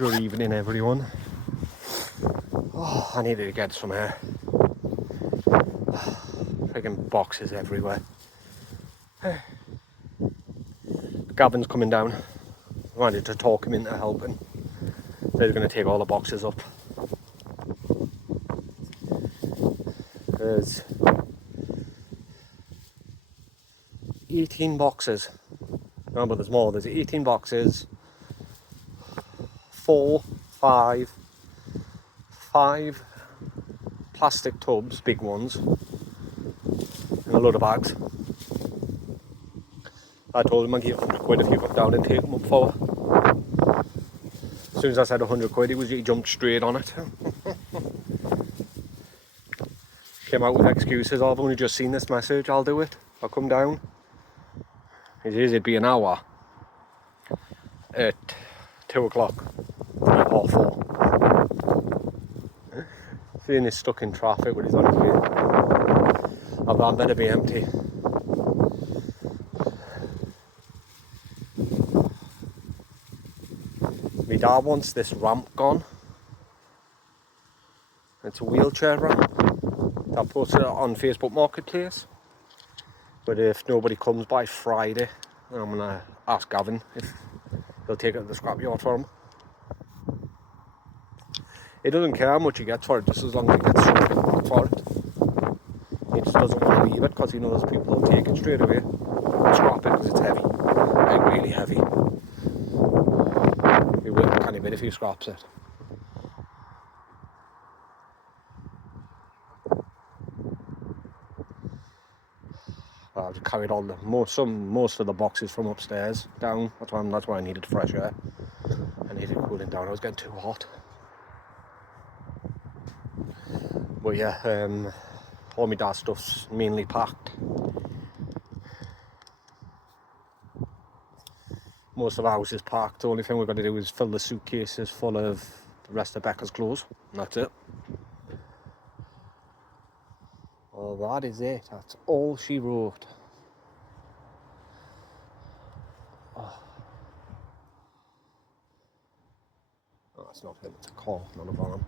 Good evening, everyone. Oh, I needed to get some air. Freaking boxes everywhere. Gavin's coming down. I wanted to talk him into helping. They're going to take all the boxes up. There's 18 boxes. No, but there's more. There's 18 boxes. 5 plastic tubs, big ones, and a load of bags. I told him I'd give 100 quid if you come down and take them up for. As soon as I said 100 quid, he jumped straight on it. Came out with excuses. I've only just seen this message. I'll do it. I'll come down. It'd be an hour at 2 o'clock, at 4:30. Seeing he's stuck in traffic when he's on his way. Our van better be empty. My dad wants this ramp gone. It's a wheelchair ramp. I posted it on Facebook Marketplace. But if nobody comes by Friday, I'm going to ask Gavin if he'll take it to the scrapyard for him. He doesn't care how much he gets for it, just as long as he gets something for it. He just doesn't want to leave it because he knows people will take it straight away. Scrap it because it's heavy, like really heavy. He will a canny bit if he scraps it. I've carried all the most of the boxes from upstairs down. That's why I needed fresh air. I needed cooling down. I was getting too hot. But yeah, all my dad's stuff's mainly packed. Most of the house is packed. The only thing we've got to do is fill the suitcases full of the rest of Becca's clothes. And that's it. Well, that is it. That's all she wrote. Oh, it's not him. It's a call, not a van.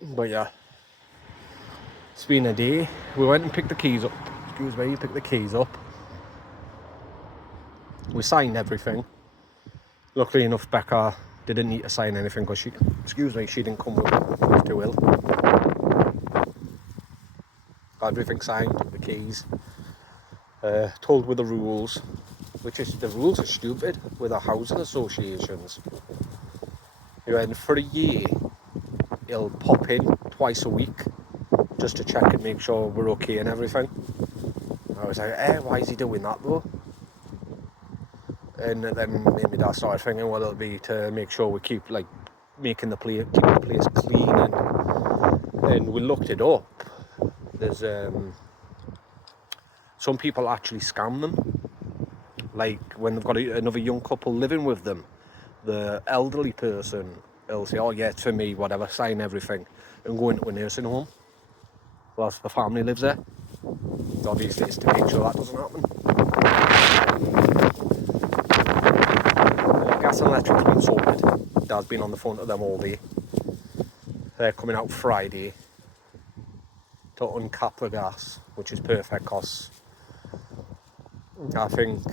But yeah, it's been a day. We went and picked the keys up. Excuse me, picked the keys up. We signed everything. Luckily enough, Becca didn't need to sign anything because she didn't come with it. She was too ill. Got everything signed, took the keys. Told with the rules, the rules are stupid with our housing associations. And for a year, he'll pop in twice a week just to check and make sure we're okay and everything. I was like, why is he doing that though? And then me and my dad started thinking, well, it'll be to make sure we keep keeping the place clean. And we looked it up. There's some people actually scam them. Like when they've got another young couple living with them, the elderly person will say, oh yeah, it's for me, whatever, sign everything, and go into a nursing home whilst the family lives there. So obviously it's to make sure that doesn't happen. Gas and electric's been sorted. Dad's been on the phone to them all day. They're coming out Friday to uncap the gas, which is perfect because I think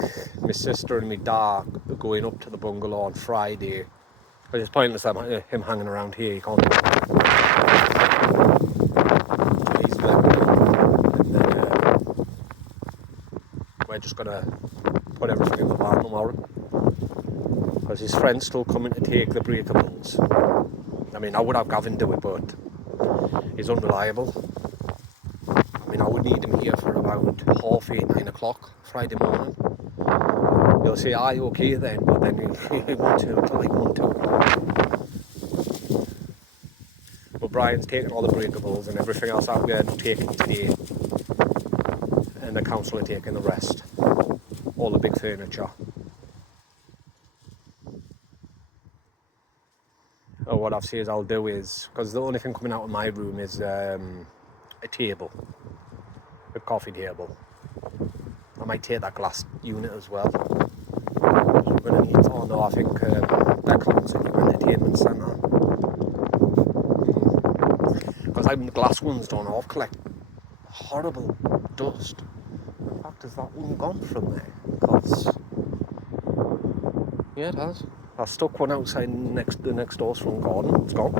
my sister and my dad are going up to the bungalow on Friday. But it's pointless him hanging around here. He can't do that. He's living, and then we're just gonna put everything in the van tomorrow because his friend's still coming to take the breakables. I mean, I would have Gavin do it, but he's unreliable. I mean, I would need him here for about 8:30, 9 o'clock Friday morning. He'll say, aye, okay then, but then he won't do it until like 1, 2 o'clock. But Brian's taking all the breakables and everything else out there and taking today. And the council are taking the rest. All the big furniture. So what I've said I'll do is, because the only thing coming out of my room is a table. A coffee table. I might take that glass unit as well. We're going to need, oh no, I think Beckham's in your entertainment centre. Because the glass ones don't all collect horrible dust. In fact, has that one gone from there? Because, yeah, it has. I stuck one outside the next door's front garden. It's gone.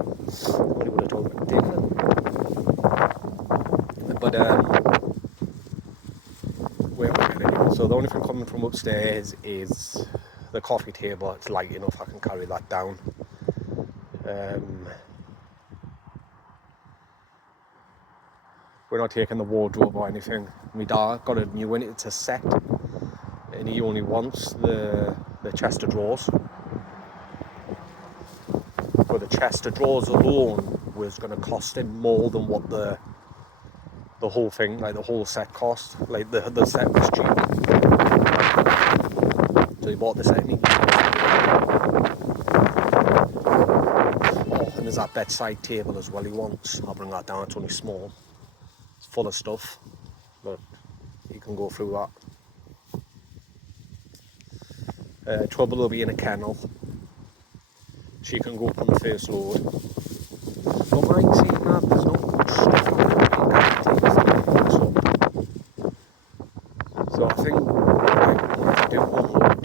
Nobody would have told me to take it. But where am I getting? So the only thing coming from upstairs is the coffee table. It's light enough, I can carry that down. We're not taking the wardrobe or anything. My dad got a new one. It's a set, and he only wants the chest of drawers. But the chest of drawers alone was going to cost him more than what the whole thing, like the whole set cost. Like the set was cheap, so he bought the set. Oh, and there's that bedside table as well. He wants. I'll bring that down. It's only small. It's full of stuff, but you can go through that. Trouble will be in a kennel. She can go up on the first load. Don't mind seeing that, there's no stuff on it. So I think I do one load.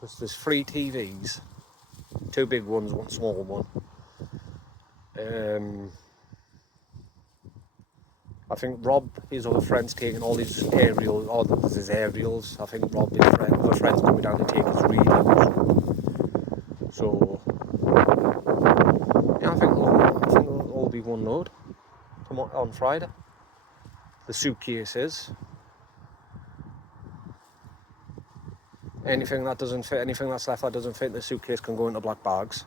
Because there's 3 TVs, 2 big ones, 1 small one. I think Rob, his other friend's taking all his aerials, all his aerials. I think Rob, his other friend's coming down to take his readings. So, yeah, I think it'll all be one load on Friday. The suitcases. Anything that doesn't fit, anything that's left that doesn't fit in the suitcase can go into black bags.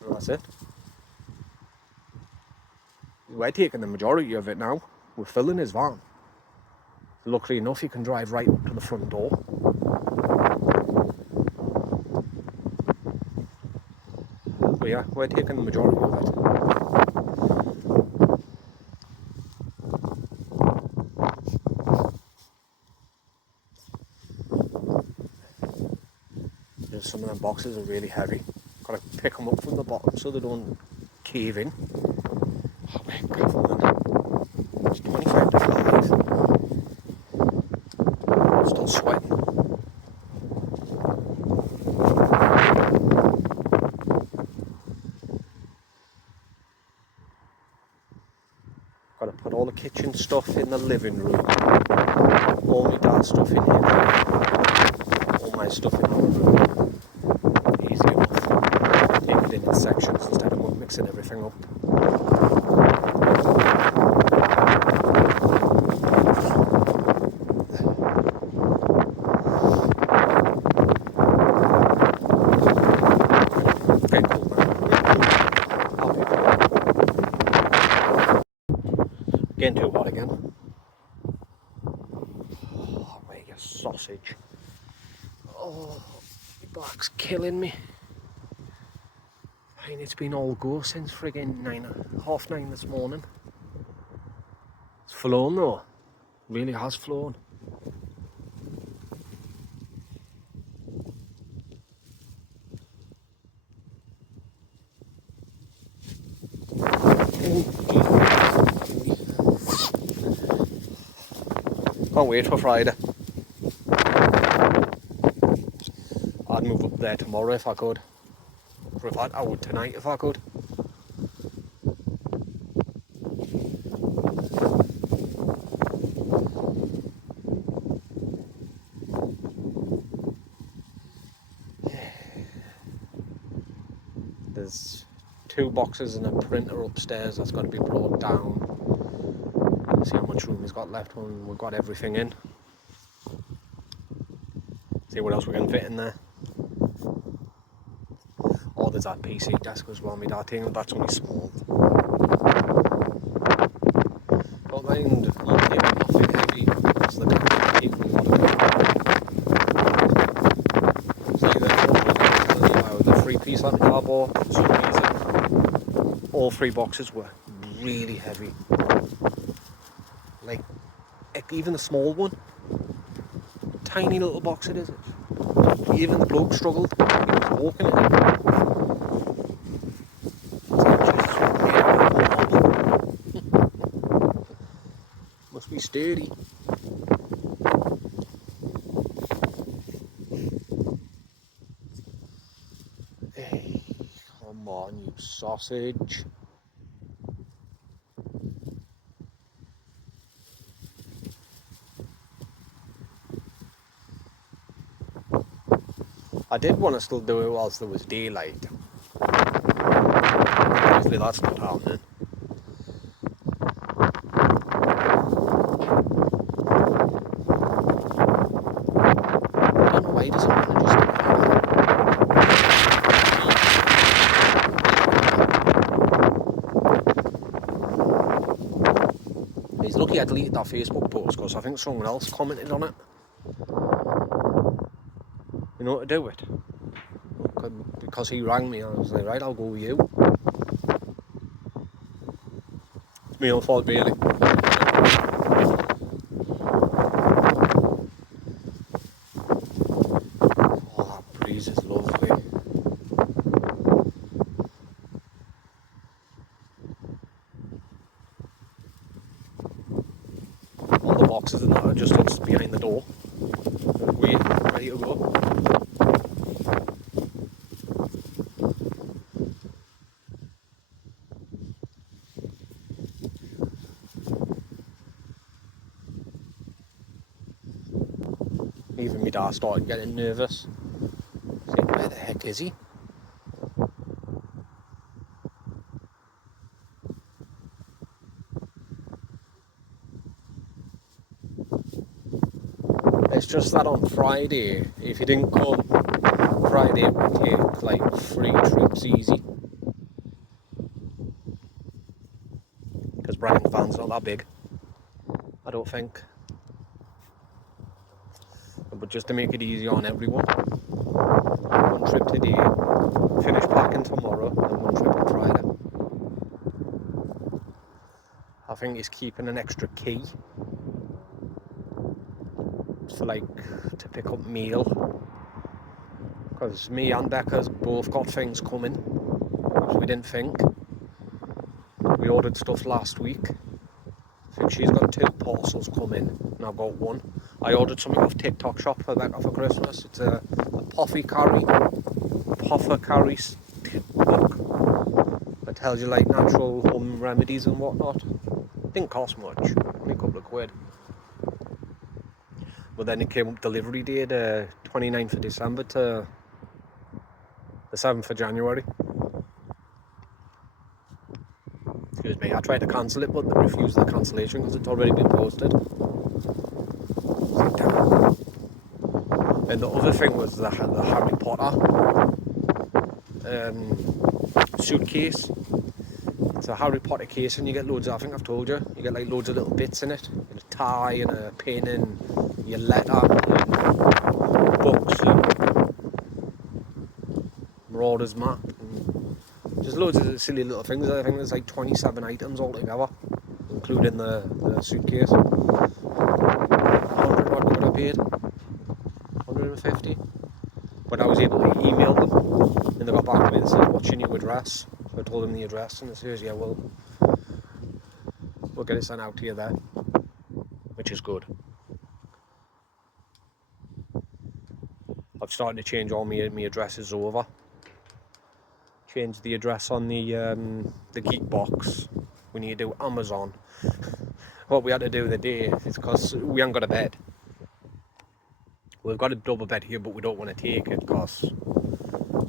And that's it. We're taking the majority of it now. We're filling his van. Luckily enough, you can drive right up to the front door. But yeah, we're taking the majority of it. Some of them boxes are really heavy. Got to pick them up from the bottom so they don't cave in. Oh, we're graveling. It's 25 to 5. Still sweating. Got to put all the kitchen stuff in the living room. All my dad's stuff in here. All my stuff in the room. Easy enough. Take it in sections instead of mixing everything up. Getting too hot again. Oh, wait, you sausage. Oh, my back's killing me. I mean, it's been all go since friggin' 9:30 this morning. It's flown though. It really has flown. Can't wait for Friday. I'd move up there tomorrow if I could. Or if I would tonight if I could. There's 2 boxes and a printer upstairs that's got to be brought down. Let's see how much room he's got left when we've got everything in. See what else we can fit in there. Oh, there's that PC desk as well, my dad thing, that's only small. Don't mind not taking nothing heavy, because the camera taking a lot of it. See, the 3-piece that my dad bought, for some reason, all 3 boxes were really heavy. Like, even the small one, tiny little box it is. Even the bloke struggled. He was walking it. Must be sturdy. Hey, come on, you sausage. I did want to still do it whilst there was daylight. Obviously that's not happening. I don't know why he doesn't want to just do it. He's lucky I deleted that Facebook post because I think someone else commented on it. You know what to do with? Because he rang me, I was like, right, I'll go with you. It's my own fault, really. Oh, that breeze is lovely. All the boxes and that are just behind the door. Waiting, ready to go. Even my dad started getting nervous. Saying, where the heck is he? It's just that on Friday, if you didn't come Friday, it would take like 3 trips easy. Because Brian's van's not that big, I don't think. But just to make it easy on everyone, 1 trip today, finish packing tomorrow, and 1 trip on Friday. I think he's keeping an extra key for like to pick up meal, because me and Becca's both got things coming which we didn't think. We ordered stuff last week. I think she's got 2 parcels coming and I've got 1. I ordered something off TikTok shop for Becca for Christmas. It's a apothecary book that tells you like natural home remedies and whatnot. Didn't cost much, only a couple of quid. But then it came up delivery date 29th of December to the 7th of January. Excuse me, I tried to cancel it but they refused the cancellation because it's already been posted. And the other thing was the Harry Potter suitcase. It's a Harry Potter case and you get loads of, I think I've told you, you get like loads of little bits in it. A tie and a pin and your letter and books and Marauders map and just loads of silly little things. I think there's like 27 items altogether, including the suitcase. 100 what could I paid? 150. But I was able to email them and they got back to me and said, what's your new address? So I told them the address and they says, yeah, we'll get it sent out to you there, which is good. I've started to change all my addresses over. Change the address on the Geek Box. We need to do Amazon. What we had to do the day is because we haven't got a bed. We've got a double bed here, but we don't want to take it because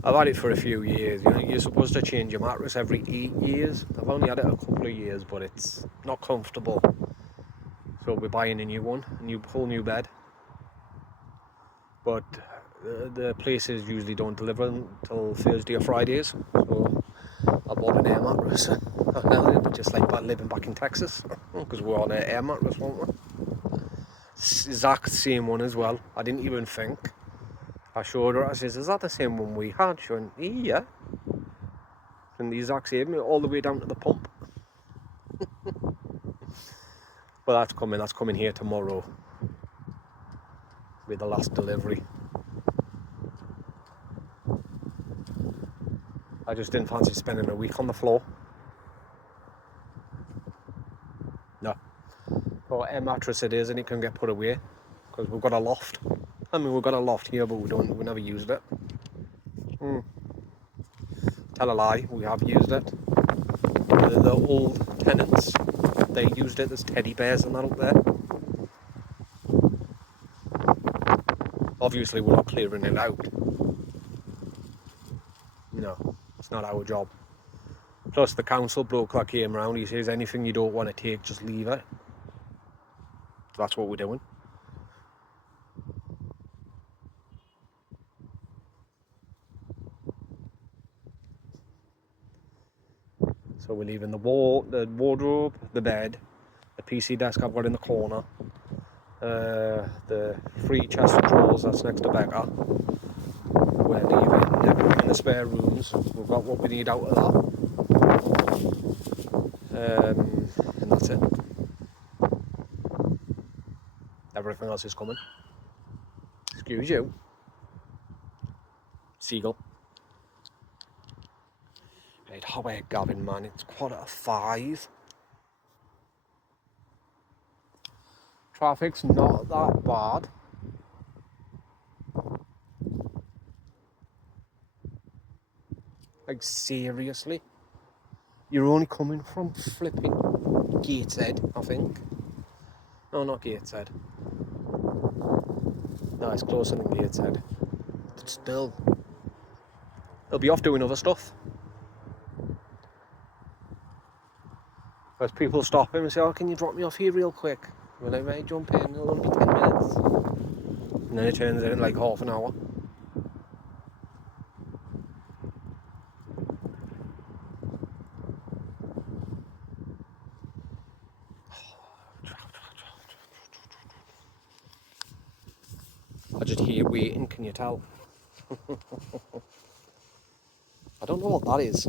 I've had it for a few years. You know, you're supposed to change your mattress every 8 years. I've only had it a couple of years, but it's not comfortable. So we're buying a new one, whole new bed. But the places usually don't deliver until Thursday or Fridays. So I bought an air mattress. It'd be just like living back in Texas because we're on an air mattress, weren't we? Exact same one as well. I didn't even think. I showed her. I says, "Is that the same one we had?" She went, "Yeah." And the exact same, all the way down to the pump. Well, that's coming here tomorrow with the last delivery. I just didn't fancy spending a week on the floor. No. Well, air mattress it is, and it can get put away because we've got a loft. I mean, we've got a loft here, but we never used it. Tell a lie, we have used it. The old tenants, they used it. There's teddy bears and that up there. Obviously, we're not clearing it out. No, it's not our job. Plus, the council bloke that came around, he says, anything you don't want to take, just leave it. That's what we're doing. So we're leaving the wardrobe, the bed, the PC desk I've got in the corner, the free chest of drawers that's next to Becca. We're leaving everything in the spare rooms. We've got what we need out of that. And that's it. Everything else is coming. Excuse you. Seagull. Right, how are you, Gavin, man? It's 5:15. Traffic's not that bad. Like, seriously? You're only coming from flipping Gateshead, I think. No, not Gateshead. No, it's closer than Gateshead. But still, they'll be off doing other stuff. As people stop him and say, oh, can you drop me off here real quick? We're like, right, jump in, it'll only be 10 minutes. And then it turns in like half an hour. I just hear waiting, can you tell? I don't know what that is.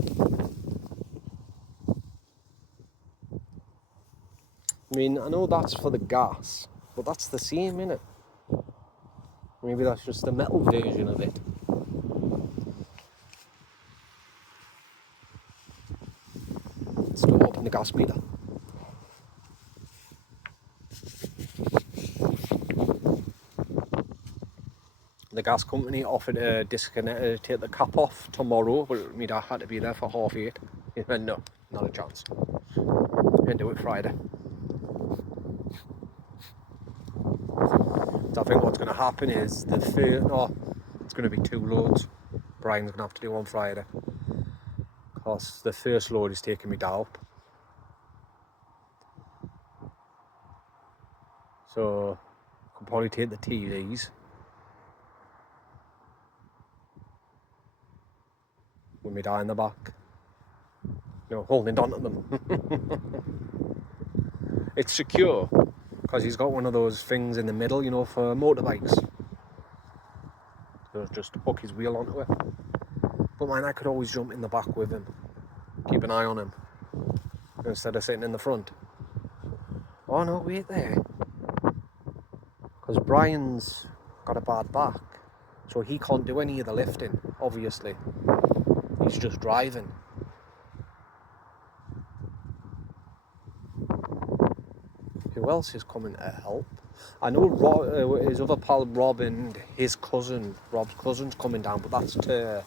I mean, I know that's for the gas, but that's the same, innit? Maybe that's just the metal version of it. Still open the gas meter. The gas company offered to take the cap off tomorrow, but my dad had to be there for 8:30. He went, no, not a chance. Can't do it Friday. So I think what's going to happen is it's going to be 2 loads. Brian's going to have to do on Friday. Because the first load is taking me down. So I could probably take the TVs. With my dad in the back. You know, holding on to them. It's secure. Because he's got one of those things in the middle, you know, for motorbikes. So just hook his wheel onto it. But man, I could always jump in the back with him. Keep an eye on him. Instead of sitting in the front. Oh no, wait there. Because Brian's got a bad back. So he can't do any of the lifting, obviously. He's just driving. Who else is coming to help? I know his other pal Rob and his cousin, Rob's cousin's coming down, but that's to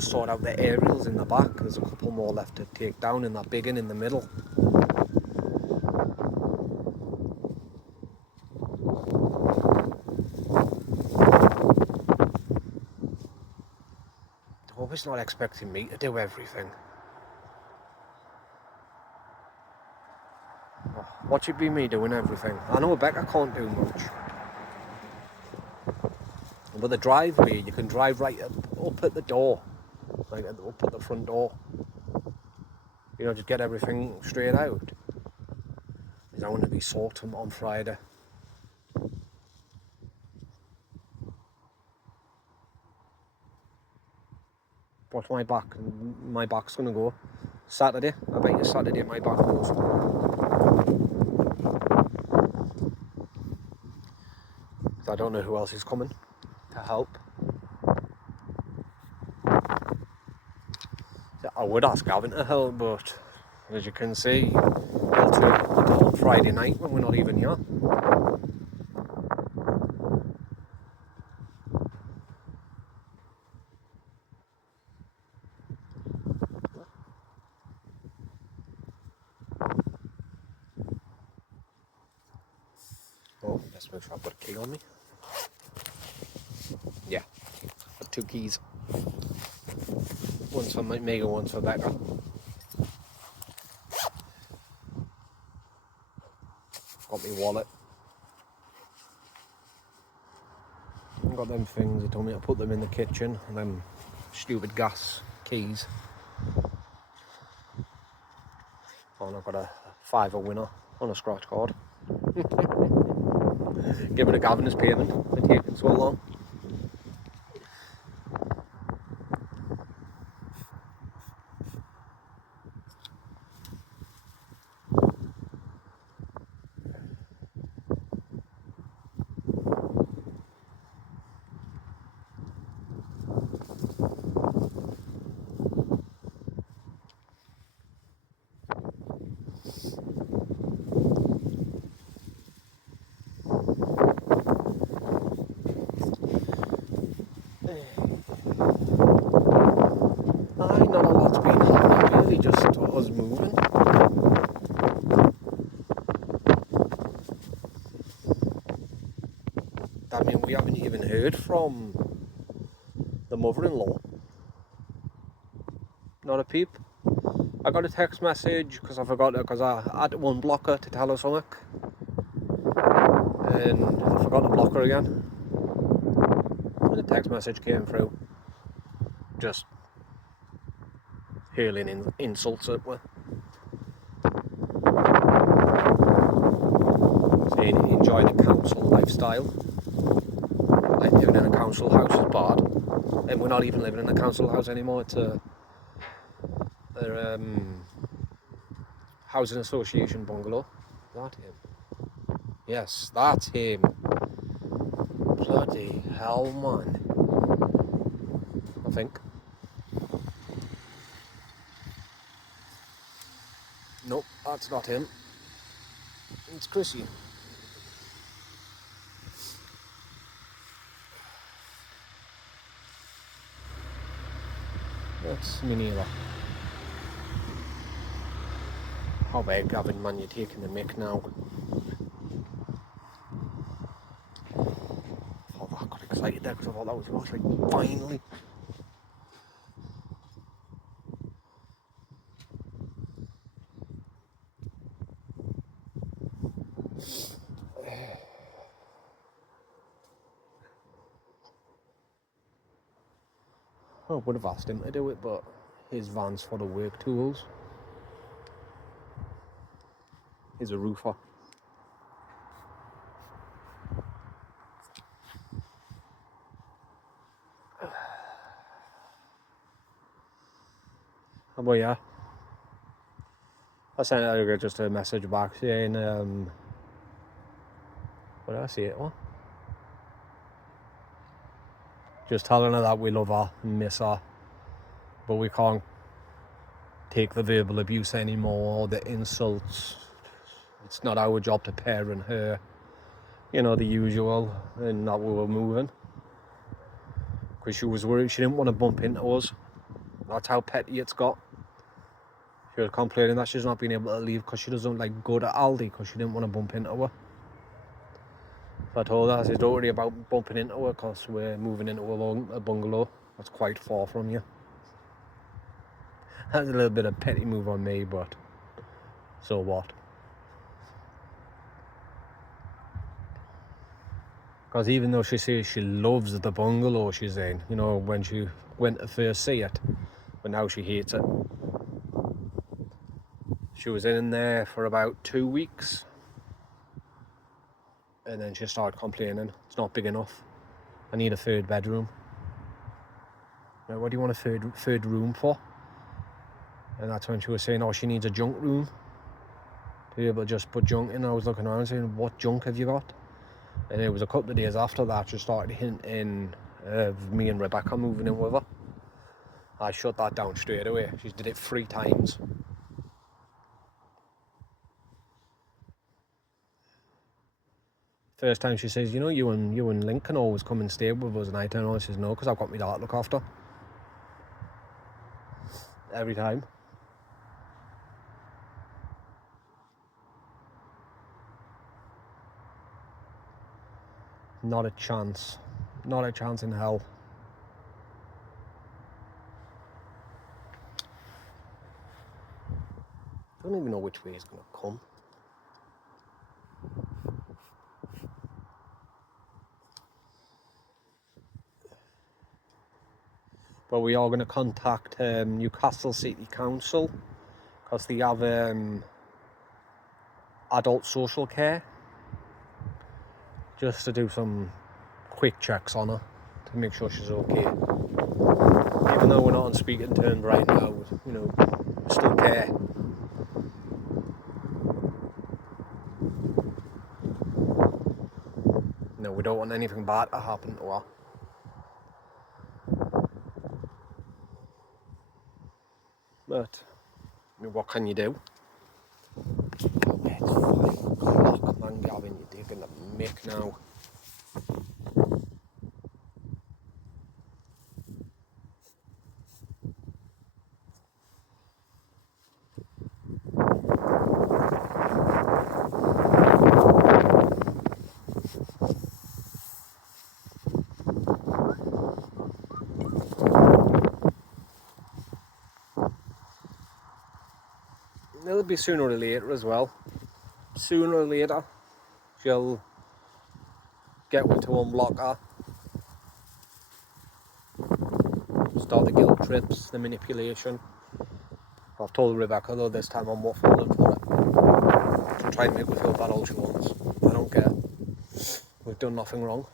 sort out the aerials in the back. There's a couple more left to take down in that big one in the middle. They're always not expecting me to do everything. Watch it be me doing everything. I know Becca can't do much. But the driveway, you can drive right up at the door. Like up at the front door. You know, just get everything straight out. Because I want to be sorting on Friday. Watch my back. My back's going to go. Saturday. I bet you Saturday my back goes. I don't know who else is coming to help. I would ask Gavin to help, but as you can see, he'll turn up on Friday night when we're not even here. Oh, let's make sure I've got a key on me. Yeah, got 2 keys. One's for me and one's for Becca. Got my wallet. Got them things, he told me to put them in the kitchen, and them stupid gas keys. Oh, and I've got a £5 winner on a scratch card. Give it a Gavin's payment for taking so long. Not a lot's been happening really, just us moving. I mean, we haven't even heard from the mother-in-law. Not a peep. I got a text message because I forgot it, because I had to unblock her to tell her something. And I forgot to block her again. And the text message came through. Just hurling insults at me. Saying enjoy the council lifestyle. Like living in a council house is bad. And we're not even living in a council house anymore. It's a housing association bungalow. Is that him? Yes, that's him. Bloody hell, man. I think. Nope, that's not him. It's Chrissy. That's me neither. How bad, Gavin, man, you're taking the mick now. Oh, I got excited there because I thought that was yours, like, finally. I would have asked him to do it, but his van's full of work tools. He's a roofer. But yeah, I sent her just a message back saying, what did I say it was? Just telling her that we love her and miss her, but we can't take the verbal abuse anymore, or the insults. It's not our job to parent her, you know, the usual, and that we were moving. Because she was worried, she didn't want to bump into us. That's how petty it's got. She was complaining that she's not been able to leave because she doesn't like go to Aldi because she didn't want to bump into her. So I told her, I said, don't worry about bumping into her because we're moving into a bungalow that's quite far from you. That's a little bit of petty move on me, but so what? Because even though she says she loves the bungalow she's in, you know, when she went to first see it, but now she hates it. She was in there for about 2 weeks, and then she started complaining, it's not big enough, I need a 3rd bedroom. Now, what do you want a third room for? And that's when she was saying, oh, she needs a junk room to be able to just put junk in. I was looking around saying, what junk have you got? And it was a couple of days after that she started hinting of me and Rebecca moving in with her. I shut that down straight away. She did it 3 times. First time she says, you know, you and Lincoln always come and stay with us, and I turn around and says no, because I've got my dad to look after. Every time. Not a chance. Not a chance in hell. I don't even know which way he's going to come. But we are going to contact Newcastle City Council, because they have adult social care, just to do some quick checks on her to make sure she's okay. Even though we're not on speaking terms right now, you know, we still care. No, we don't want anything bad to happen to her. But I mean, what can you do? It's 5 o'clock, man, Gavin, you're taking the mick now. It'll be sooner or later as well. Sooner or later, she'll get me to unblock her. Start the guilt trips, the manipulation. I've told Rebecca though this time I'm not falling for it. She'll try and make me feel bad all she wants. I don't care. We've done nothing wrong.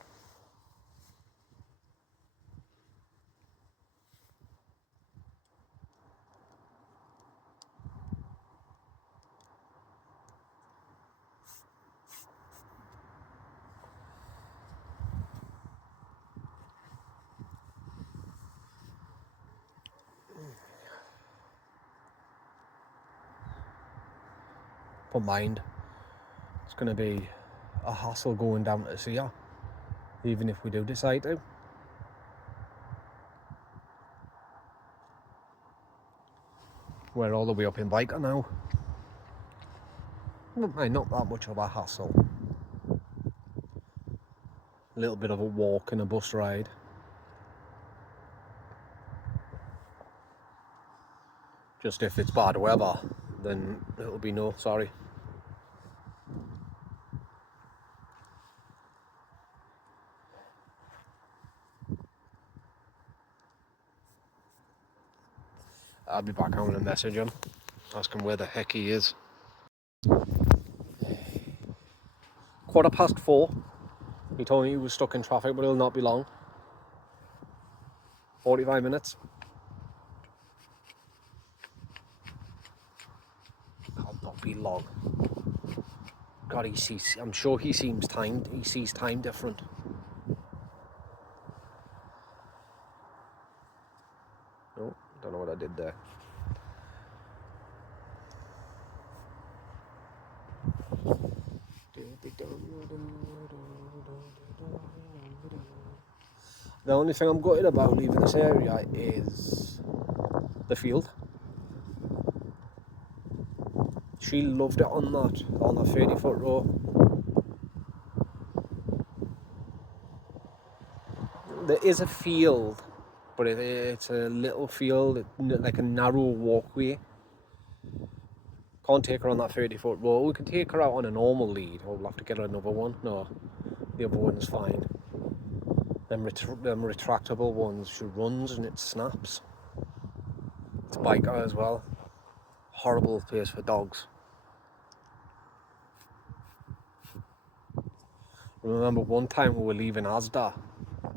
But mind, it's going to be a hassle going down to see her, even if we do decide to. We're all the way up in Biker now. Not that much of a hassle. A little bit of a walk and a bus ride. Just if it's bad weather, then it'll be no, sorry. I'll be back on and message him, ask him where the heck he is. 4:15. He told me he was stuck in traffic, but it'll not be long. 45 minutes. I'll not be long. God, I'm sure he sees time different. No, don't know what I did there. The only thing I'm gutted about leaving this area is the field. She loved it on the 30-foot row. There is a field, but it's a little field, like a narrow walkway. Can't take her on that 30-foot row. We can take her out on a normal lead, or we'll have to get her another one. No, the other one's fine. Them retractable ones, she runs and it snaps. It's Biker as well. Horrible place for dogs. Remember one time we were leaving Asda.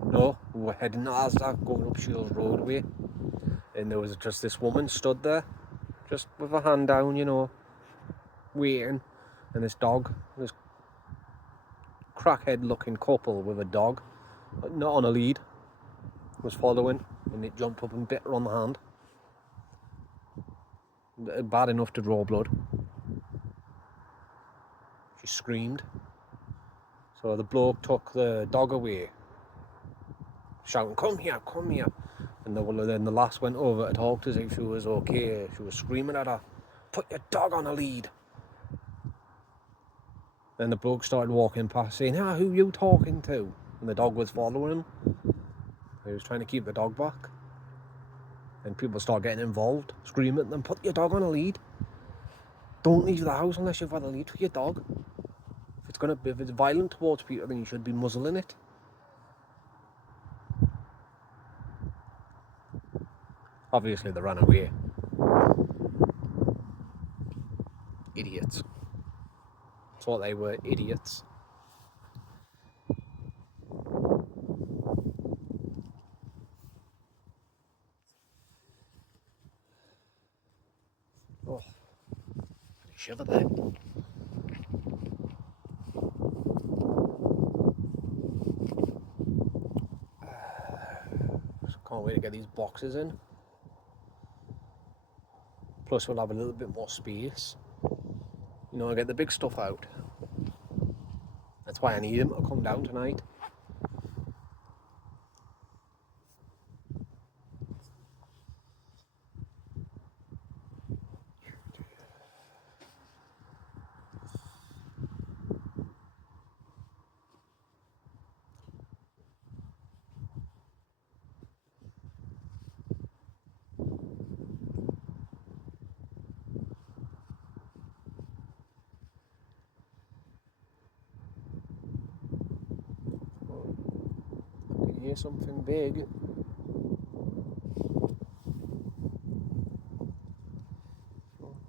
No, we were heading to Asda, going up Shields Roadway, and there was just this woman stood there, just with a hand down, you know, waiting, and this crackhead looking couple with a dog, not on a lead, was following, and it jumped up and bit her on the hand. Bad enough to draw blood. She screamed. So the bloke took the dog away, shouting, come here, come here. And then the lass went over to talk to see if she was okay. She was screaming at her, put your dog on a lead. Then the bloke started walking past saying, who are you talking to? And the dog was following him. He was trying to keep the dog back. And people start getting involved, screaming at them, put your dog on a lead. Don't leave the house unless you've got a lead for your dog. If it's violent towards people, then you should be muzzling it. Obviously they ran away. Idiots. Thought they were idiots. Oh, shiver there. Can't wait to get these boxes in. Plus we'll have a little bit more space. You know, I get the big stuff out. That's why I need him to come down tonight. I can hear something big.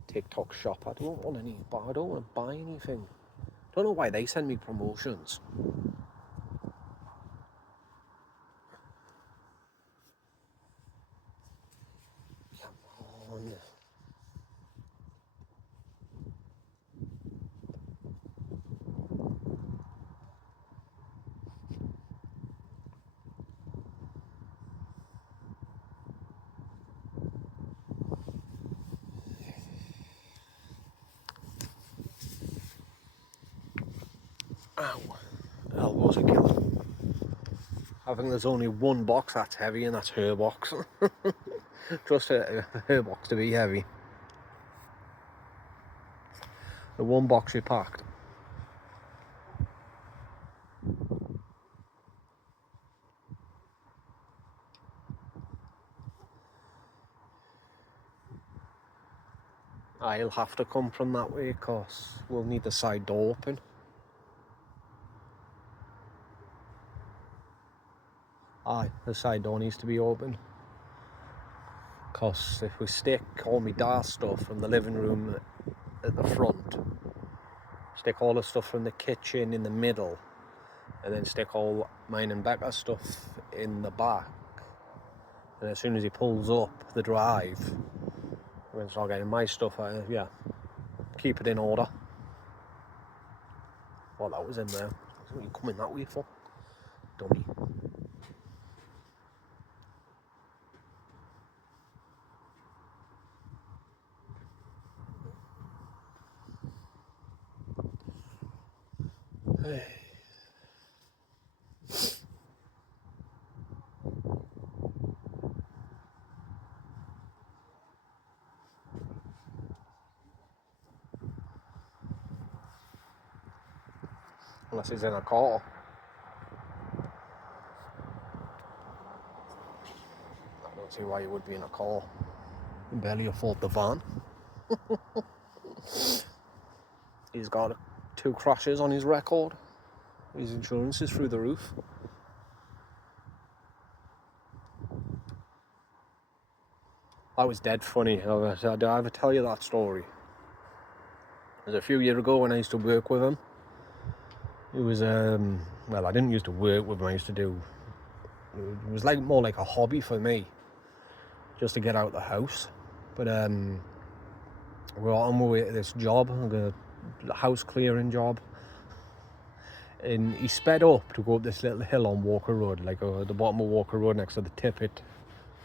TikTok shop. I don't want to buy anything. Don't know why they send me promotions. Come on. Ow. Elbows are killing. I think there's only one box that's heavy, and that's her box. Trust her box to be heavy. The one box she packed. I'll have to come from that way because we'll need the side door open. Aye, the side door needs to be open. Because if we stick all my dad's stuff from the living room at the front, stick all the stuff from the kitchen in the middle, and then stick all mine and Becca's stuff in the back, and as soon as he pulls up the drive, we're going to start getting my stuff out. Yeah, keep it in order. Oh, that was in there. What are you coming that way for, dummy? Unless he's in a car. I don't see why you would be in a car. You barely afford the van. He's got 2 crashes on his record. His insurance is through the roof. That was dead funny. Did I ever tell you that story? It was a few years ago when I used to work with him. It was, well, I didn't used to work with him. I used to do, it was like more like a hobby for me, just to get out of the house. But we're on my way to this job, a house clearing job. And he sped up to go up this little hill on Walker Road, like the bottom of Walker Road next to the tip. It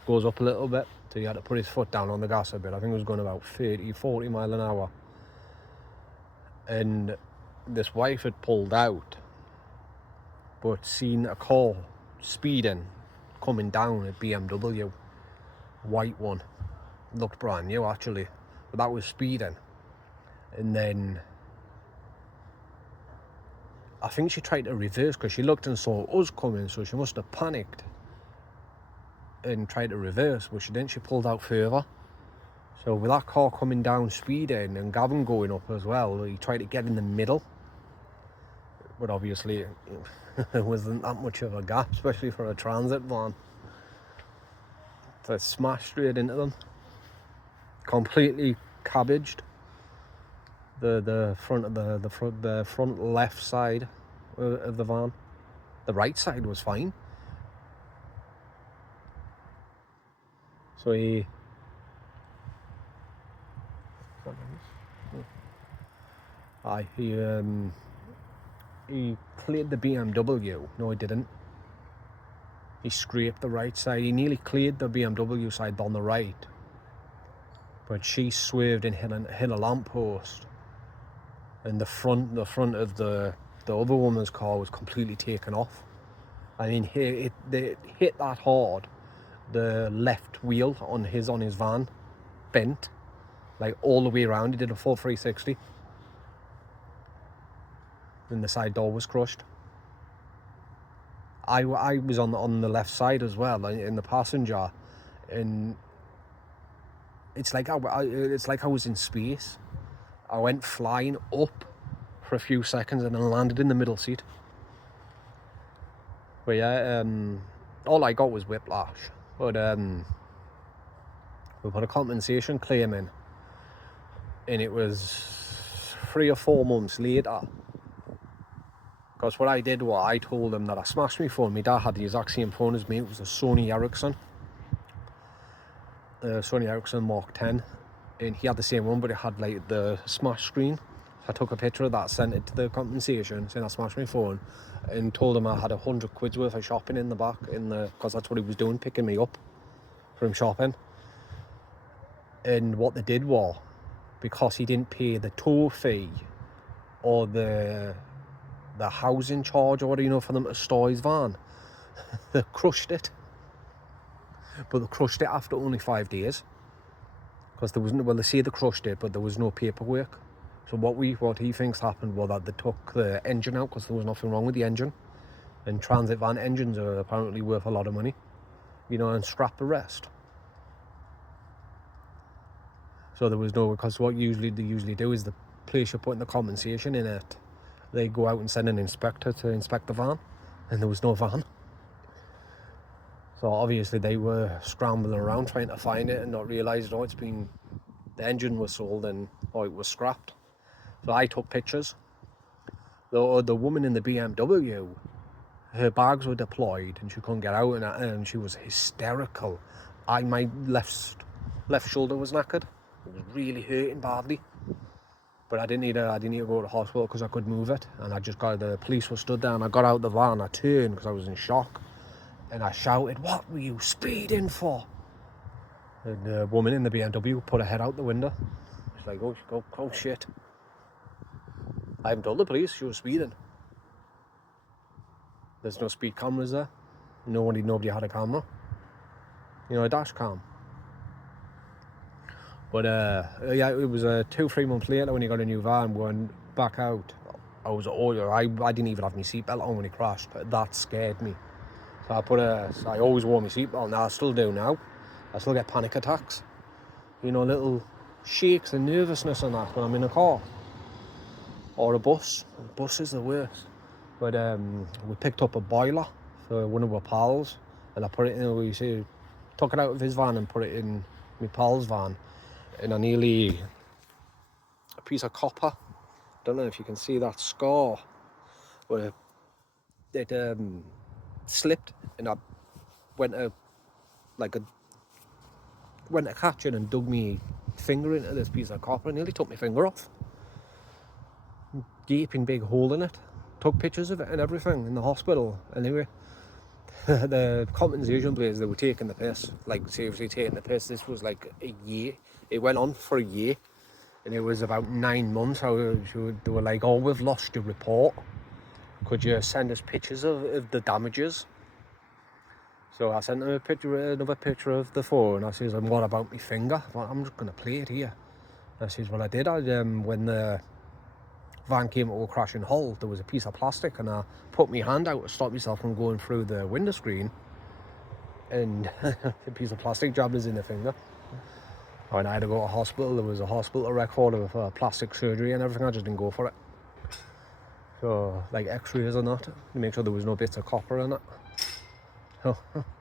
goes up a little bit, so he had to put his foot down on the gas a bit. I think it was going about 40 mile an hour. And this wife had pulled out, but seen a car speeding, coming down, a BMW, white one. Looked brand new actually, but that was speeding. And then I think she tried to reverse because she looked and saw us coming, so she must have panicked and tried to reverse, but she didn't. She pulled out further. So with that car coming down speeding and Gavin going up as well, he tried to get in the middle, but obviously there wasn't that much of a gap, especially for a transit van. So it smashed straight into them, completely cabbaged the front of the front left side of the van. The right side was fine. So he cleared the BMW. No, he didn't. He scraped the right side. He nearly cleared the BMW side on the right, but she swerved and hit a lamppost. And the front of the other woman's car was completely taken off. I mean, it hit that hard. The left wheel on his van bent, like all the way around. He did a full 360. And the side door was crushed. I was on the left side as well, in the passenger, and it's like I was in space. I went flying up for a few seconds and then landed in the middle seat. But yeah, all I got was whiplash. But we put a compensation claim in, and it was 3 or 4 months later. Because what I did was I told them that I smashed my phone. My dad had the exact same phone as me. It was a Sony Ericsson Mark 10, and he had the same one, but it had like the smash screen. I took a picture of that, sent it to the compensation, saying I smashed my phone, and told him I had 100 quid's worth of shopping in the back, because that's what he was doing, picking me up from shopping. And what they did was, because he didn't pay the tow fee or the housing charge or whatever, for them to store his van, they crushed it. But they crushed it after only 5 days. Because there was no, well, they say they crushed it, but there was no paperwork. So what he thinks happened was that they took the engine out because there was nothing wrong with the engine. And transit van engines are apparently worth a lot of money, and scrap the rest. So there was no, because what they usually do is the place you're putting the compensation in it, they go out and send an inspector to inspect the van, and there was no van. So obviously they were scrambling around trying to find it and not realised, the engine was sold and it was scrapped. So I took pictures. The woman in the BMW, her bags were deployed and she couldn't get out, and she was hysterical. My left shoulder was knackered. It was really hurting badly. But I didn't need to go to the hospital because I could move it. And the police were stood there, and I got out the van, I turned because I was in shock. And I shouted, "What were you speeding for?" And the woman in the BMW put her head out the window. She's like, oh shit. I haven't told the police she was speeding. There's no speed cameras there. Nobody had a camera. A dash cam. But yeah, it was 2-3 months later when he got a new van, going back out. I was older. I didn't even have my seatbelt on when he crashed. That scared me. So I always wore my seatbelt. Now I still do now. I still get panic attacks. Little shakes and nervousness and that when I'm in a car. Or a bus. The bus is the worst. But we picked up a boiler for one of our pals, and I put it in, took it out of his van and put it in my pal's van. And a piece of copper. Don't know if you can see that scar where it slipped, and I went to catch it and dug me finger into this piece of copper and nearly took my finger off. Gaping big hole in it. Took pictures of it and everything in the hospital. Anyway, the compensation place, they were taking the piss. Like, seriously taking the piss. This was like a year. It went on for a year. And it was about 9 months. They were like, oh, we've lost your report. Could you send us pictures of the damages? So I sent him another picture of the phone. I says, and what about my finger? Well, I'm just going to play it here. I says, well, I did. When the van came to a crashing halt, there was a piece of plastic, and I put my hand out to stop myself from going through the window screen, and a piece of plastic jabbed us in the finger. And I had to go to hospital. There was a hospital record of plastic surgery and everything. I just didn't go for it. So, like x-rays or not, to make sure there was no bits of copper in it.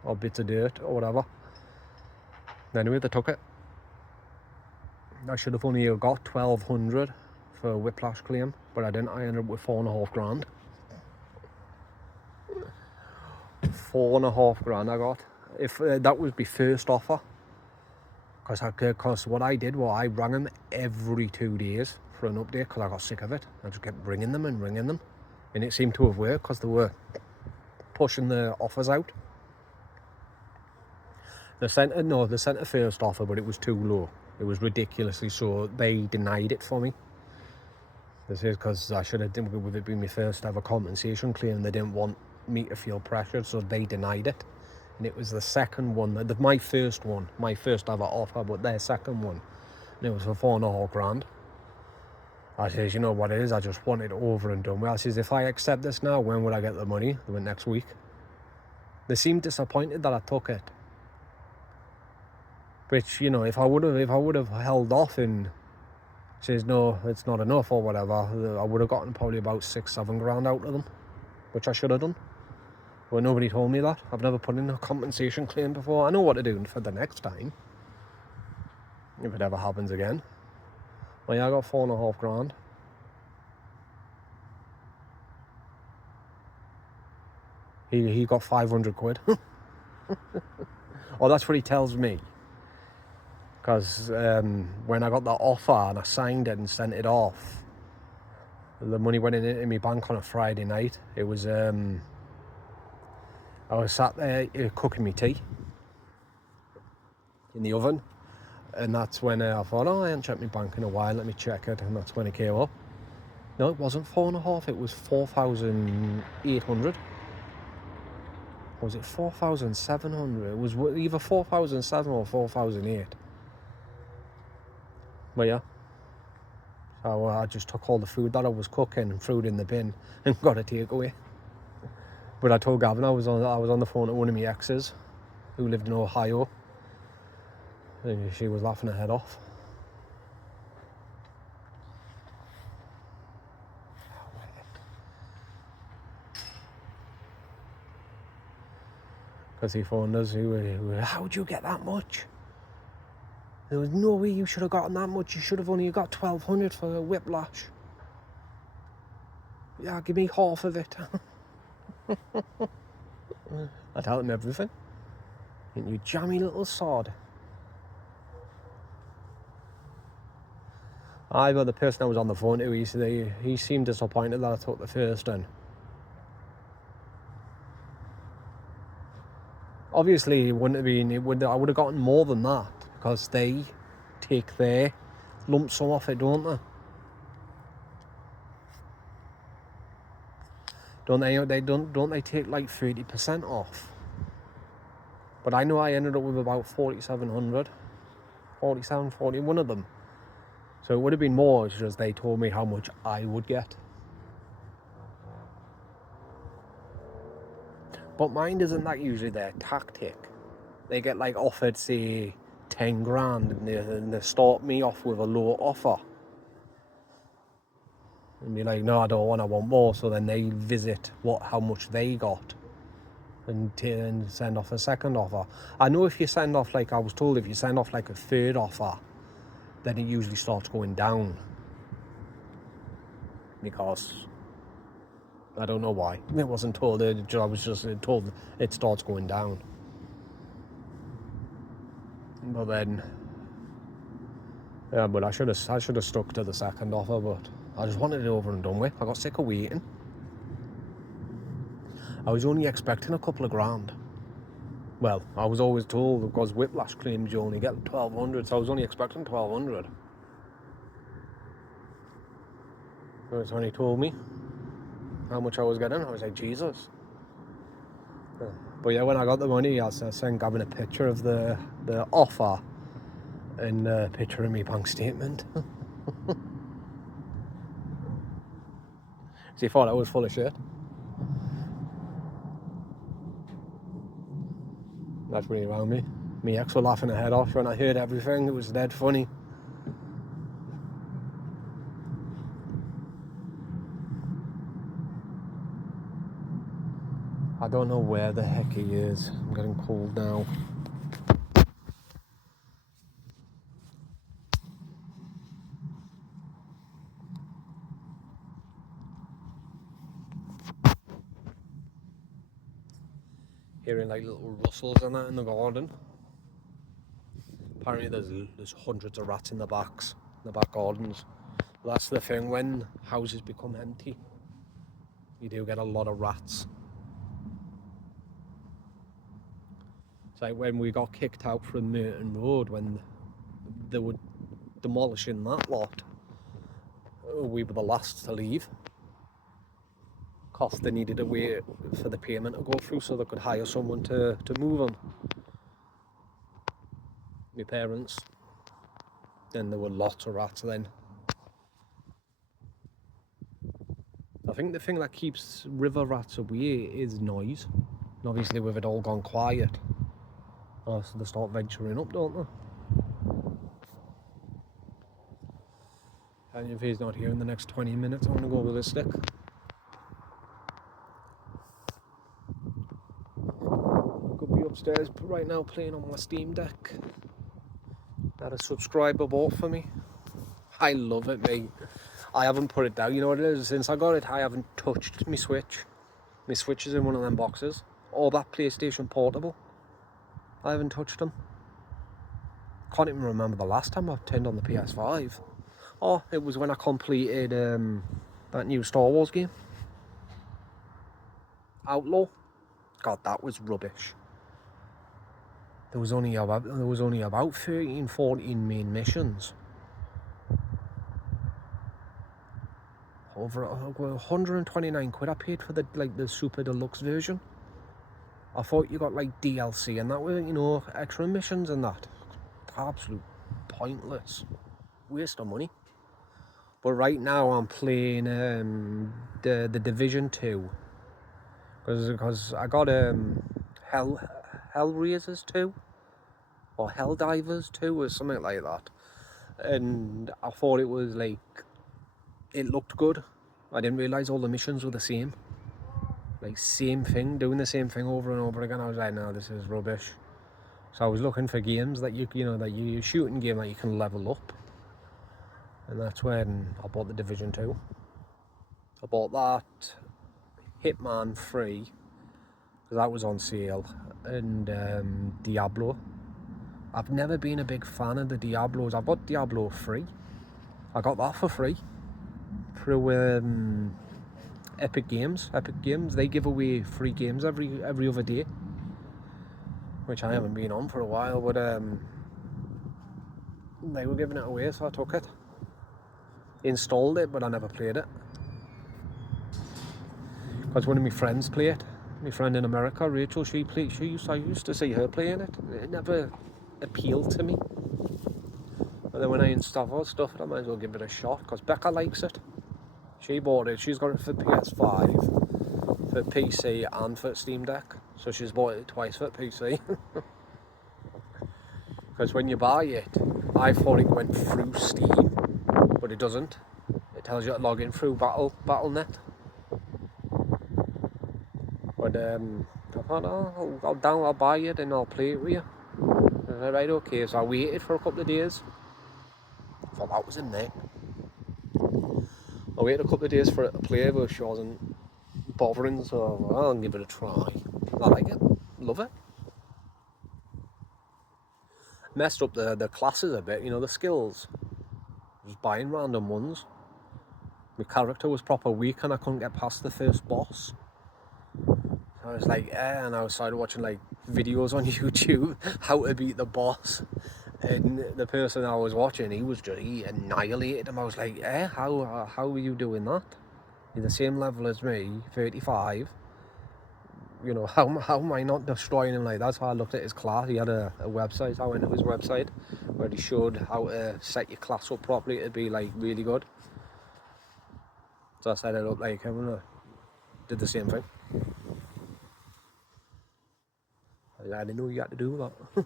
Or bits of dirt or whatever. Anyway, they took it. I should have only got 1,200 for a whiplash claim, but I didn't. I ended up with 4.5 grand. 4.5 grand I got. If that was my first offer. Because what I did was I rang them every 2 days for an update because I got sick of it. I just kept ringing them. And it seemed to have worked because they were pushing the offers out. They sent a first offer, but it was too low. It was ridiculously so. They denied it for me. This is because I should have done with it being my first ever compensation claim. They didn't want me to feel pressured, so they denied it. And it was the second one, my first ever offer, but their second one. And it was for 4.5 grand. I says, you know what it is, I just want it over and done with. I says, if I accept this now, when would I get the money? They went, next week. They seemed disappointed that I took it. Which, you know, if I would have held off and says, no, it's not enough or whatever, I would have gotten probably about 6-7 grand out of them, which I should have done. But nobody told me that. I've never put in a compensation claim before. I know what to do for the next time, if it ever happens again. Well, yeah, I got 4.5 grand. He got 500 quid. Oh, that's what he tells me. Because when I got that offer and I signed it and sent it off, the money went into my bank on a Friday night. It was, I was sat there cooking me tea in the oven. And that's when I thought, oh, I haven't checked my bank in a while, let me check it. And that's when it came up. No, it wasn't 4.5, it was 4,800. Or was it 4,700? It was either 4,700 or 4,008. But yeah. So I just took all the food that I was cooking and threw it in the bin and got a takeaway. But I told Gavin I was on the phone to one of my exes who lived in Ohio. And she was laughing her head off. Because he phoned us, how'd you get that much? There was no way you should have gotten that much. You should have only got 1,200 for a whiplash. Yeah, give me half of it. I tell him everything. And you jammy little sod. But the person I was on the phone to, he seemed disappointed that I took the first one. Obviously, it wouldn't have been. I would have gotten more than that because they take their lump sum off it, don't they? Don't they take like 30% off? But I know I ended up with about 4,700, 47, 40, one of them. So it would have been more. It's just they told me how much I would get. But mine isn't that usually their tactic. They get like offered, say, 10 grand and they start me off with a low offer. And be like, no, I want more. So then they visit how much they got and send off a second offer. I know if you send off, like I was told, if you send off like a third offer, then it usually starts going down. Because I don't know why. It wasn't told. I was just told it starts going down. But then Yeah, but I should have stuck to the second offer, but I just wanted it over and done with. I got sick of waiting. I was only expecting a couple of grand. Well, I was always told, because Whiplash claims you only get 1,200, so I was only expecting 1,200. But when he told me how much I was getting, I was like, Jesus. Yeah. But yeah, when I got the money, I sent Gavin a picture of the offer and a picture of my bank statement. So he thought I was full of shit. That's really around me. My ex were laughing her head off when I heard everything. It was dead funny. I don't know where the heck he is. I'm getting cold now. Hearing like little rustles and that in the garden. Apparently there's hundreds of rats in the back gardens. That's the thing, when houses become empty, you do get a lot of rats. It's like when we got kicked out from Merton Road, when they were demolishing that lot, we were the last to leave. Because they needed a way for the payment to go through so they could hire someone to move them. My parents. Then there were lots of rats then. I think the thing that keeps river rats away is noise. And obviously with it all gone quiet, so they start venturing up, don't they? And if he's not here in the next 20 minutes, I'm going to go with a stick. I could be upstairs right now playing on my Steam Deck that a subscriber bought for me. I love it, mate. I haven't put it down. You know what it is? Since I got it, I haven't touched my Switch. My Switch is in one of them boxes. Or that PlayStation Portable. I haven't touched them. Can't even remember the last time I turned on the PS5. Oh, it was when I completed that new Star Wars game. Outlaw. God, that was rubbish. There was only about 13, 14 main missions. Over 129 quid I paid for the super deluxe version. I thought you got like DLC and that was, you know, extra missions and that. Absolute pointless. Waste of money. But right now I'm playing the Division 2. Because I got Hellraisers 2 or Helldivers 2 or something like that. And I thought it was like, it looked good. I didn't realise all the missions were the same. Like same thing, doing the same thing over and over again. I was like, no, this is rubbish. So I was looking for games that you shooting game that you can level up. And that's when I bought the Division 2. I bought that, Hitman 3, because that was on sale, and Diablo. I've never been a big fan of the Diablos. I've got Diablo 3. I got that for free through Epic Games. Epic Games, they give away free games every other day, which I haven't been on for a while, but they were giving it away, so I took it. Installed it, but I never played it. Because one of my friends play it. My friend in America, Rachel, I used to see her playing it. It never appealed to me. And then when I install stuff, I might as well give it a shot, because Becca likes it. She bought it. She's got it for PS5, for PC, and for Steam Deck. So she's bought it twice for PC. Because when you buy it, I thought it went through Steam, but it doesn't. It tells you to log in through Battle.net. But I thought, I'll buy it and I'll play it with you. I said, right, okay. So I waited for a couple of days. I thought that was in there. I waited a couple of days for it to play, but she wasn't bothering, so I'll give it a try. I like it. Love it. Messed up the classes a bit, you know, the skills. Just buying random ones. My character was proper weak and I couldn't get past the first boss. So I was like, and I started watching like videos on YouTube how to beat the boss. And the person I was watching, he annihilated him. I was like, how are you doing that? You're the same level as me, 35. You know, how am I not destroying him like that? So I looked at his class. He had a website. I went to his website where he showed how to set your class up properly to be like really good. So I set it up like him and I did the same thing. I didn't know you had to do that.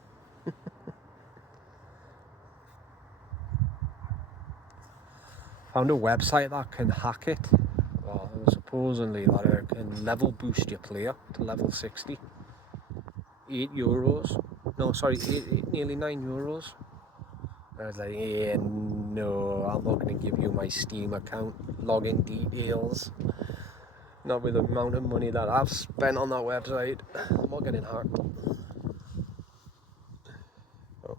Found a website that can hack it. Well, supposedly that it can level boost your player to level 60. €8. No, sorry, nearly €9. I was like, yeah, no, I'm not going to give you my Steam account login details. Not with the amount of money that I've spent on that website. I'm not getting hacked. Oh.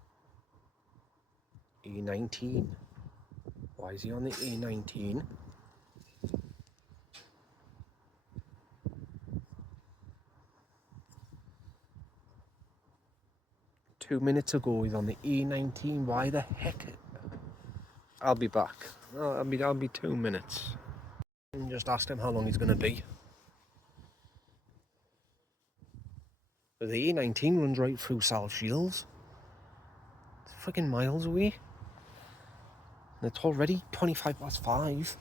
E19. Why is he on the E19? Two minutes ago he's on the E19. Why the heck? I'll be back. I'll be 2 minutes. And just asked him how long he's going to be. But the E19 runs right through South Shields. It's fucking miles away. And it's already 5:25.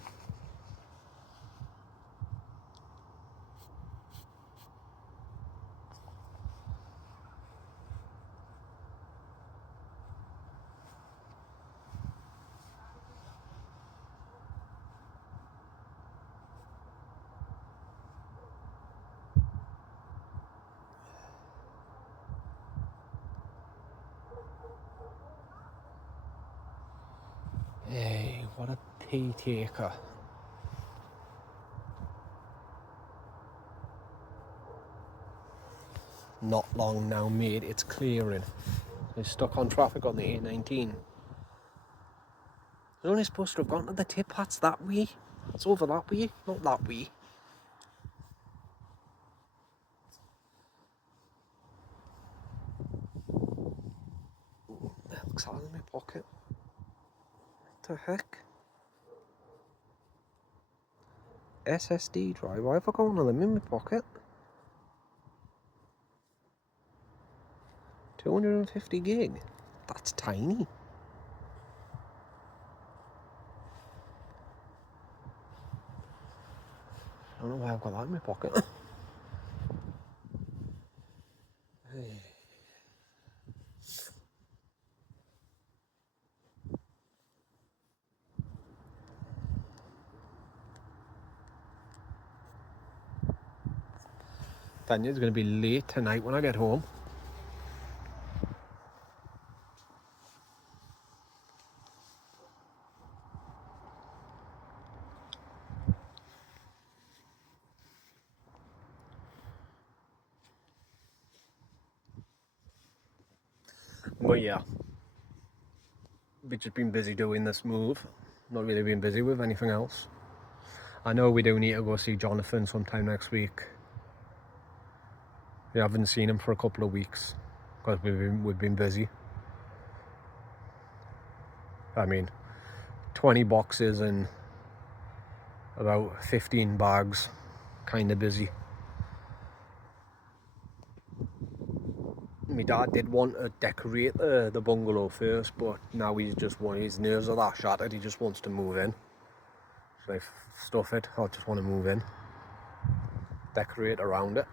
Hey, what a pee taker. Not long now, mate, it's clearing. We're stuck on traffic on the A19. You're only supposed to have gone to the tip hats that way. It's over that way, not that way. The hell's that in my pocket? What the heck? SSD drive, why have I got one of them in my pocket? 250 gig. That's tiny. I don't know why I've got that in my pocket. Tanya's going to be late tonight when I get home. But yeah, we've just been busy doing this move. Not really been busy with anything else. I know we do need to go see Jonathan sometime next week. We haven't seen him for a couple of weeks because we've been busy. I mean, 20 boxes and about 15 bags, kind of busy. My dad did want to decorate the bungalow first, but now his nerves are that shattered, he just wants to move in. So I stuff it, I just want to move in. Decorate around it.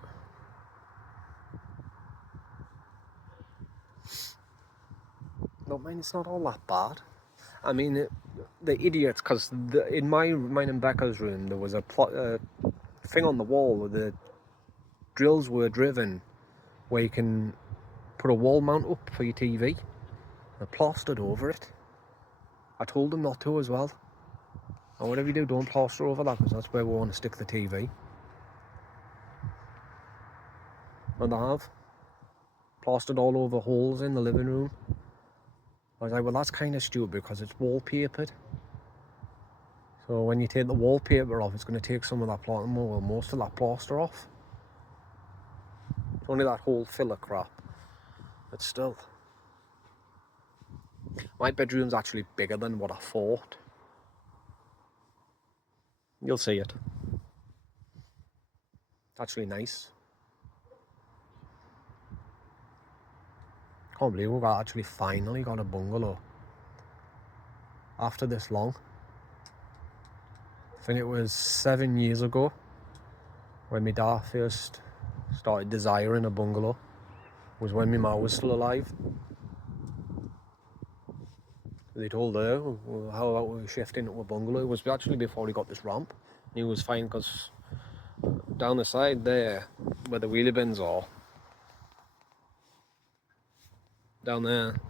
Don't mind, it's not all that bad. I mean, the idiots, because in mine and Becca's room, there was a thing on the wall where the drills were driven where you can put a wall mount up for your TV. I plastered over it. I told them not to as well. And whatever you do, don't plaster over that because that's where we want to stick the TV. And I have. Plastered all over holes in the living room. I was like, well, that's kind of stupid because it's wallpapered. So when you take the wallpaper off, it's going to take some of that plaster, well, most of that plaster off. It's only that whole filler crap, but still. My bedroom's actually bigger than what I thought. You'll see it. It's actually nice. Can't believe we've actually finally got a bungalow after this long. I think it was 7 years ago when my dad first started desiring a bungalow. It was when my mum was still alive. They told her, how about we shift into a bungalow? It was actually before he got this ramp. And he was fine because down the side there, where the wheelie bins are, down there,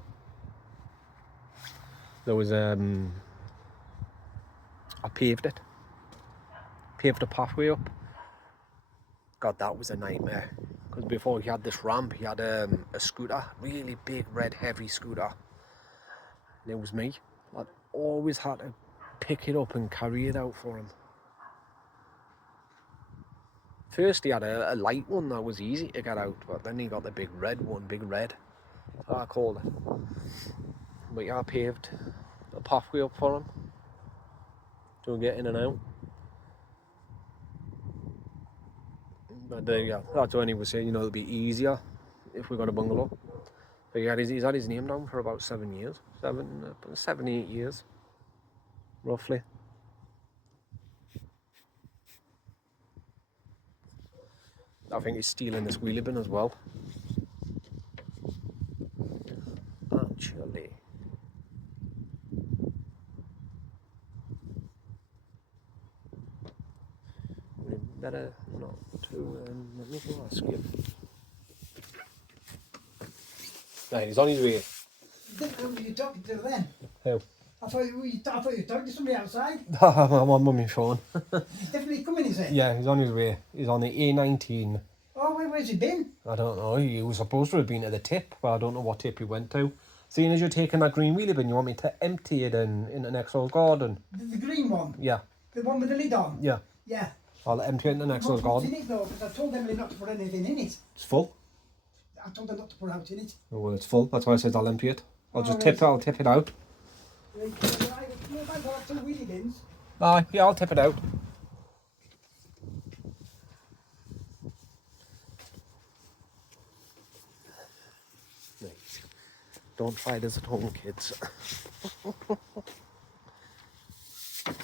there was I paved it. Paved a pathway up. God, that was a nightmare. Because before he had this ramp, he had a scooter, really big, red, heavy scooter. And it was me. I'd always had to pick it up and carry it out for him. First he had a light one that was easy to get out, but then he got the big red one, big red. That's what I called it. But yeah, I paved a pathway up for him to get in and out. But yeah, that's when he was saying, it'll be easier if we got a bungalow. But he's had his name down for about 7 years. 7, 8 years, roughly. I think he's stealing this wheelie bin as well. Actually. We better not to, let me go ask him. Right, he's on his way. Who were you talking to then? Who? I thought you were talking to somebody outside. I'm on mummy phone. He's definitely coming, is he? Yeah, he's on his way. He's on the A19. Oh, where's he been? I don't know. He was supposed to have been at the tip, but I don't know what tip he went to. Seeing as you're taking that green wheelie bin, you want me to empty it in the next old garden? The green one? Yeah. The one with the lid on? Yeah. Yeah. I'll empty it in the next old garden. What's in it though? Because I told them not to put anything in it. It's full. I told them not to put out in it. Oh, well, it's full. That's why I said I'll empty it. I'll just right. I'll tip it out. Right, I've got 2 wheelie bins. Aye, yeah, I'll tip it out. Right. Don't try this at home, kids.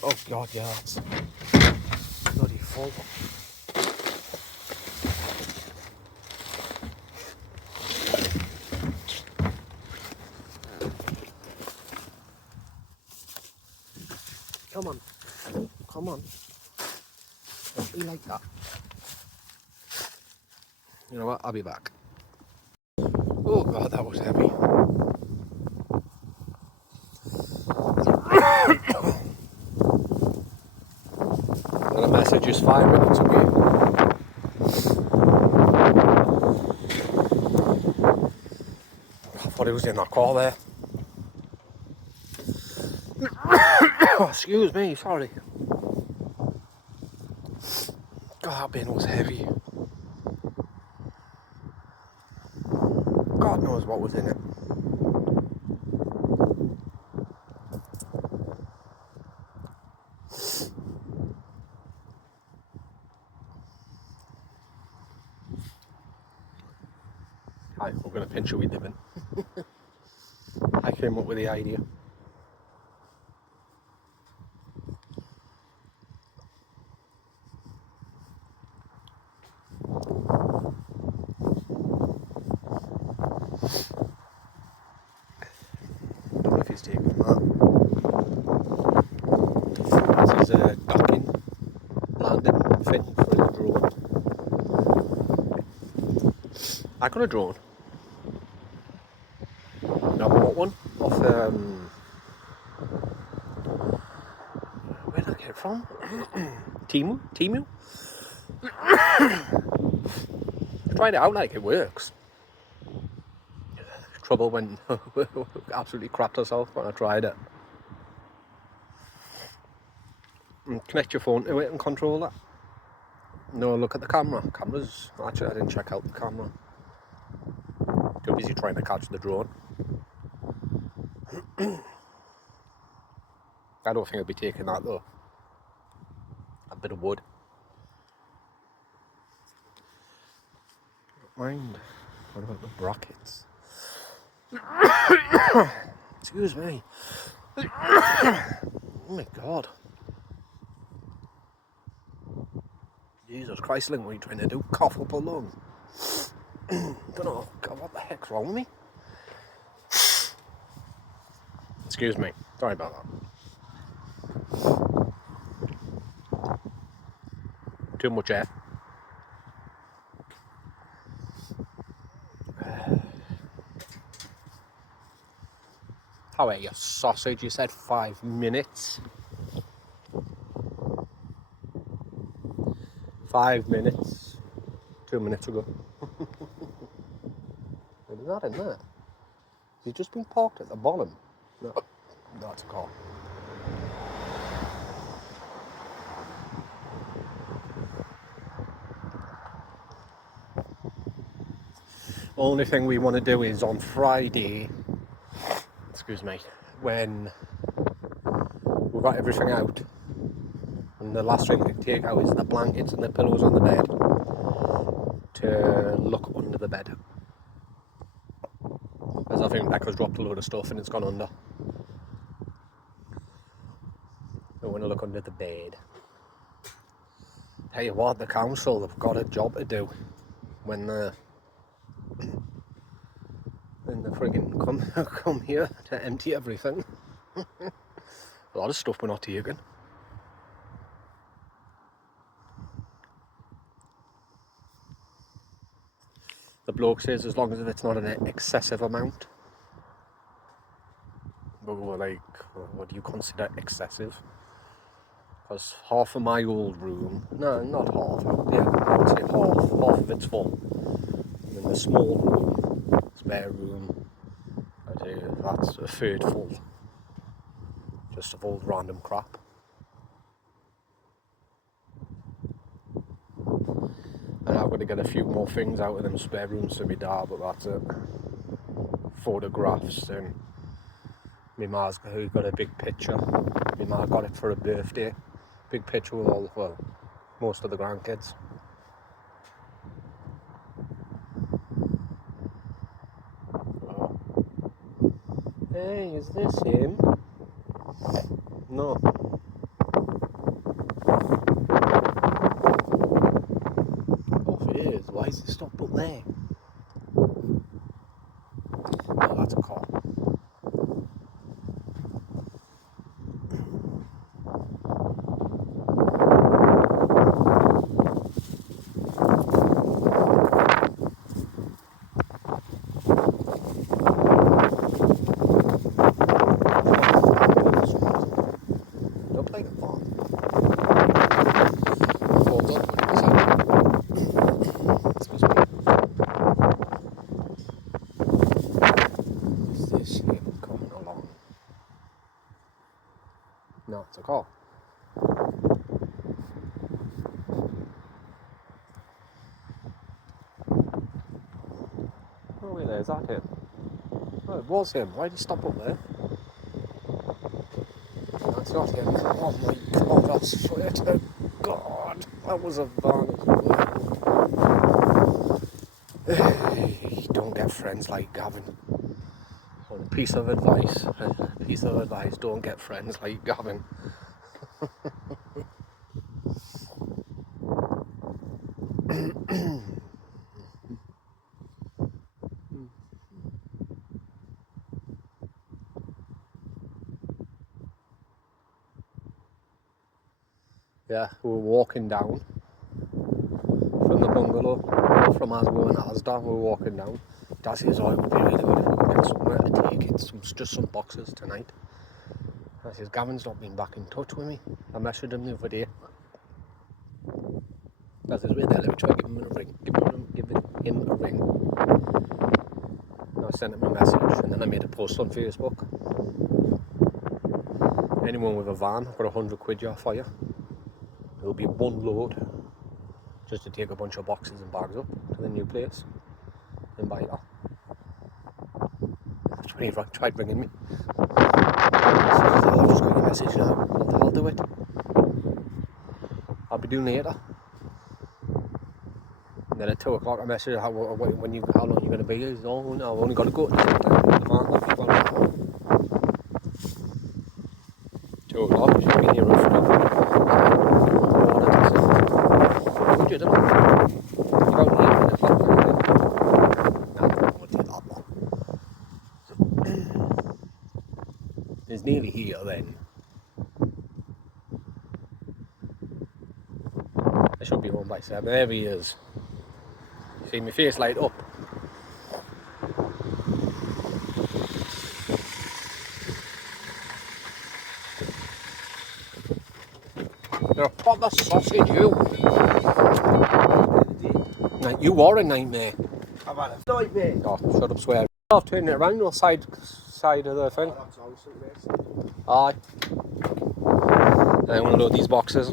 Oh God, yeah, that's bloody full. Come on, come on. Don't be like that. You know what? I'll be back. Oh God, that was heavy. Got a message just 5 minutes away. I thought he was in that car there. Excuse me, sorry. God, that bin was heavy. God knows what was in it. Hi, we're going to pinch a wee bin. I came up with the idea. Don't know if he's taking that. This is a docking, landing, fitting for the drone. I got a drone. I bought one off, where did I get it from? Timu? Tried it out, like it works. Trouble when absolutely crapped herself when I tried it. and connect your phone to it and control it. No, look at the camera. Cameras. Actually, I didn't check out the camera. Too busy trying to catch the drone. I don't think I'll be taking that though. A bit of wood. Don't mind. What about the brackets? Excuse me. Oh my god. Jesus Christ, Link, what are you trying to do? Cough up a lung? Don't know. God, what the heck's wrong with me? Excuse me. Sorry about that. Too much air. How are you, sausage? You said 5 minutes. 5 minutes. 2 minutes ago. What is that in there? Has he just been parked at the bottom? No, that's a car. Only thing we want to do is on Friday, excuse me, when we've got everything out, and the last thing we can take out is the blankets and the pillows on the bed, to look under the bed. Because I think Becca's dropped a load of stuff and it's gone under. I want to look under the bed. Tell you what, the council have got a job to do when they friggin' come here to empty everything. A lot of stuff we're not taking. The bloke says as long as it's not an excessive amount. But we're like, what do you consider excessive? Because half of my old room, no, not half, yeah, I would say half of it's full. And then the small room, spare room, I'd say that's a third full. Just of old random crap. And I'm going to get a few more things out of them spare rooms for my dad, but that's it. Photographs, and my ma's got a big picture. My ma got it for her birthday. Big picture with all, well, most of the grandkids. Oh. Hey, is this him? No. Oh, it is. Why is it stopped up there? Oh, that's a car. Don't play the bomb. Hold on, what is that? Excuse me. Is this him coming along? No, it's a car. Oh, wait there, is that him? Oh, it was him. Why did he stop up there? That's not him. Oh my god, I swear to God, that was a van as well. Hey, don't get friends like Gavin. Well, a piece of advice, don't get friends like Gavin. Yeah, we were walking down from the bungalow, from Asbo and Asda, we were walking down. Dad says, oh, it would be really good if we could get somewhere to take it, just some boxes tonight. I says, Gavin's not been back in touch with me. I messaged him the other day. I says, wait there, let me try give him a ring. Give him a ring. And I sent him a message, and then I made a post on Facebook. Anyone with a van, I've got £100 jar for you. there'll be one load just to take a bunch of boxes and bags up to the new place and buy it all. That's when he tried ringing me. I've just got your message now. What the hell, do it? I'll be doing later. And then at 2 o'clock I message how long you're going to be. He's oh no, I've only got to go to the van. 2 o'clock, you should be here roughly. Would you, don't you? About 8 o'clock. No, I won't take that long. It's nearly here then. I should be home by 7. There he is. See my face light up. You're a proper sausage, you. Right, you are a nightmare. I've had a nightmare. Oh, shut up, swear. I've turned it around the side of the thing. Aye. I want to load these boxes.